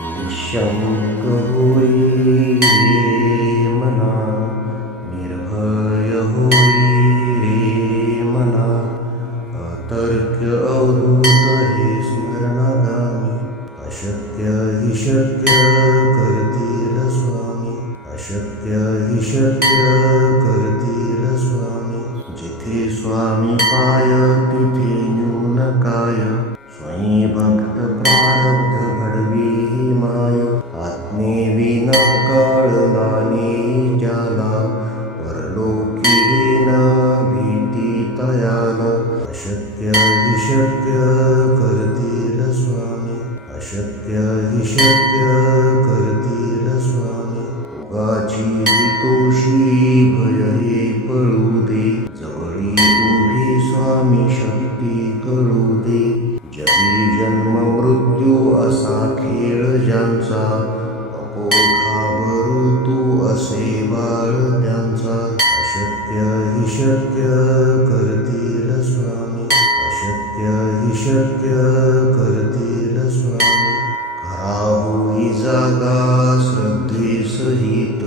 निःशंक होई रे मना, निर्भय होई रे मना, अतर्क्य अवधूत हे स्मरणागामी, अशक्य हि शक्य करतील स्वामी, अशक्य हि शक्य करतील स्वामी. जिथे स्वामी पाय तिथे न्यून काय, स्वयं भक्त प्रारब्ध घडवी ही माय. आज्ञेविना कळला नाही ज्याला, परलोकी न भीती तयाला. अशक्य हि शक्य करतील स्वामी, अशक्य हि शक्य करतील स्वामी. उगाची तोषी भय हे पळू दे, जवळी उभी स्वामी शक्ती कळू दे. जगी जन्म मृत्यू असा खेळ ज्यांचा, नको घाबरू तू असे बाळ त्यांचा. अशक्य हि शक्य करतील स्वामी, अशक्य हि शक्य करतील स्वामी. खरा होई जागा श्रद्धे सहित,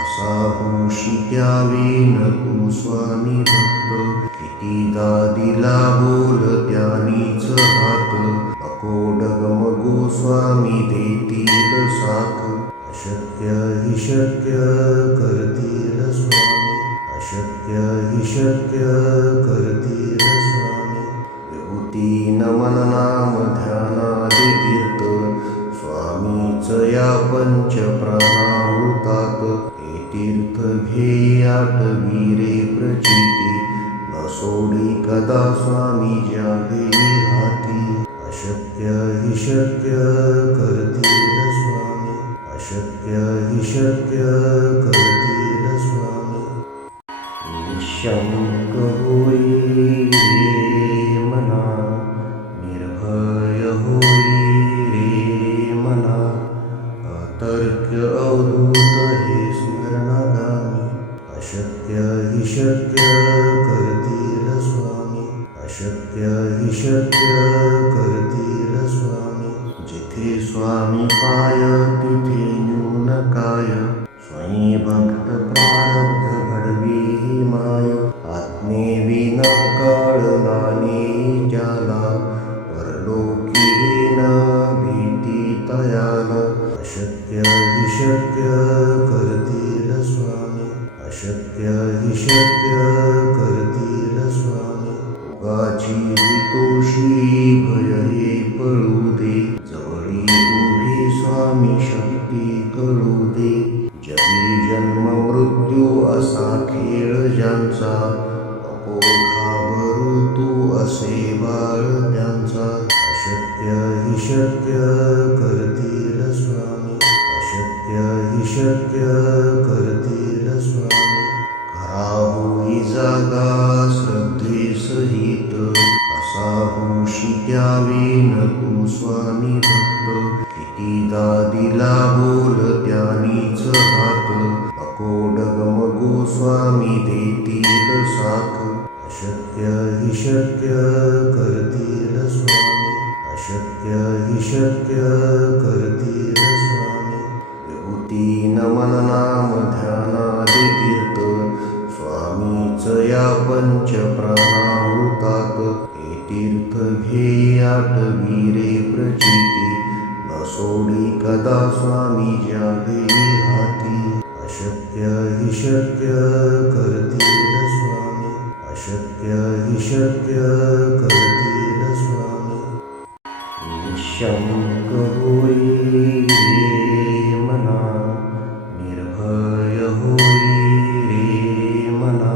असा होशी द्यावी न तू स्वामी भक्त. कितीदा दिला बोल त्यानीच हात, नको डगमगू स्वामी देतील साथ. अशक्य हि शक्य करतील स्वामी, अशक्य हि शक्य करतील स्वामी. विभूती नमन नाम ध्यानादि तीर्थ, स्वामीच या पंच प्राणामृतात. हे तीर्थ घेई आठवी रे प्रचिती, न सोडी कदा स्वामी ज्या घेई हाती. अशक्य हि शक्य करतील स्वामी, अशक्य हि शक्य करतील स्वामी. निःशंक होई रे मना, निर्भय होई रे मना, अतर्क्य अवधूत हे स्मरणागामी. अशक्य हि शक्य करतील स्वामी, अशक्य हि शक्य करतील स्वामी. जिथे स्वामी पाय तिथे न्यून काय, स्वयं भक्त प्रारब्ध घडवी ही माय. आज्ञेविना कळला नाही ज्याला, परलोकी न भीती तयाला. अशक्य हि शक्य करतील स्वामी, अशक्य हि शक्य करतील स्वामी. उगाची तोषी भय हे पळू दे, जवळी उभी स्वामी शक्ती कळू दे. जगी जन्म मृत्यू असा खेळ ज्यांचा, नको घाबरू तू असे बाळ त्यांचा. अशक्य हि शक्य करतील स्वामी, अशक्य हि शक्य करतील स्वामी. खरा होई जागा श्रद्धे सहित, असा होशी द्यावी न तू स्वामी भक्त. कितीदा दिला बोल त्यानीच हात, नको डगमगू स्वामी देतील साथ. अशक्य हि शक्य करतील स्वामी, अशक्य हि शक्य करतील स्वामी. विभूती नमन नाम ध्यानादि तीर्थ, स्वामीच या पंच प्राणामृतात. हे तीर्थ घेई आठवी रे प्रचिती, न सोडी कदा स्वामी ज्या घेई हाती. अशक्य हि शक्य करतील स्वामी, अशक्य हि शक्य करतील स्वामी. निःशंक होई रे मना, निर्भय होई रे मना,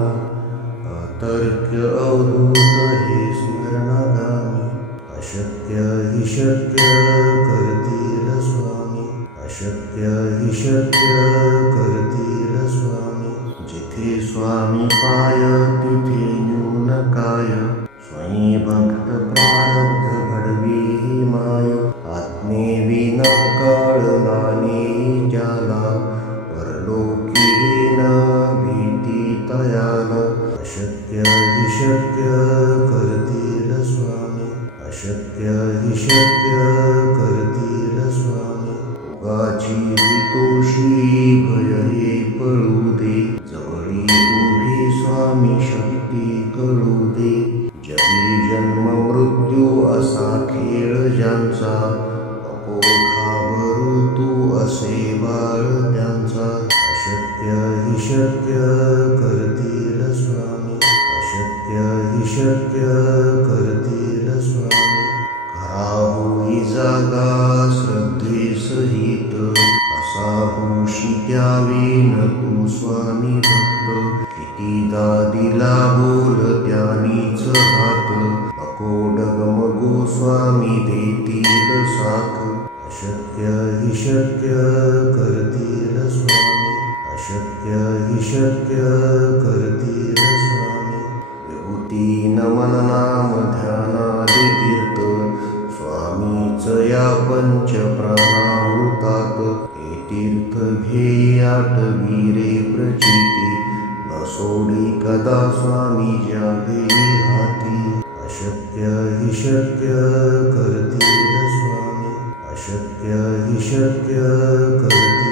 अतर्क्य अवधूत हे स्मरणागामी. अशक्य हि शक्य करतील स्वामी, अशक्य हि शक्य करतील स्वामी. जिथे स्वामी पाय तिथे न्यून काय, स्वयं भक्त प्रारब्ध घडवी ही माय. आज्ञेविना कळला नाही ज्याला, परलोकी न भीती तयाला. अशक्य हि शक्य करतील स्वामी, अशक्य हि शक्य करतील स्वामी. जीवितोषी भय हे पळू दे, जवळी उभी स्वामी शक्ती कळू दे. जगी जन्म मृत्यू असा खेळ ज्यांचा, नको घाबरू तू असे बाळ त्यांचा. अशक्य हि शक्य करतील स्वामी, अशक्य हि शक्य करतील स्वामी. खरा होई जागा श्रद्धेसहित, कसा होशी त्यावेन तू स्वामी भक्त. कितीदा दिला बोल त्यानीच हात, नको डगमगू स्वामी देतील साथ. अशक्य हि शक्य करतील स्वामी, अशक्य हि शक्य करतील स्वामी. विभूती नमन नाम ध्यानादि तीर्थ, स्वामीच या पंच प्राणामृतात. हे तीर्थ घे आठवी रे प्रचिती, न सोडी कदा स्वामी जागे हाती. अशक्य हि शक्य करतील स्वामी, अशक्य हि शक्य करतील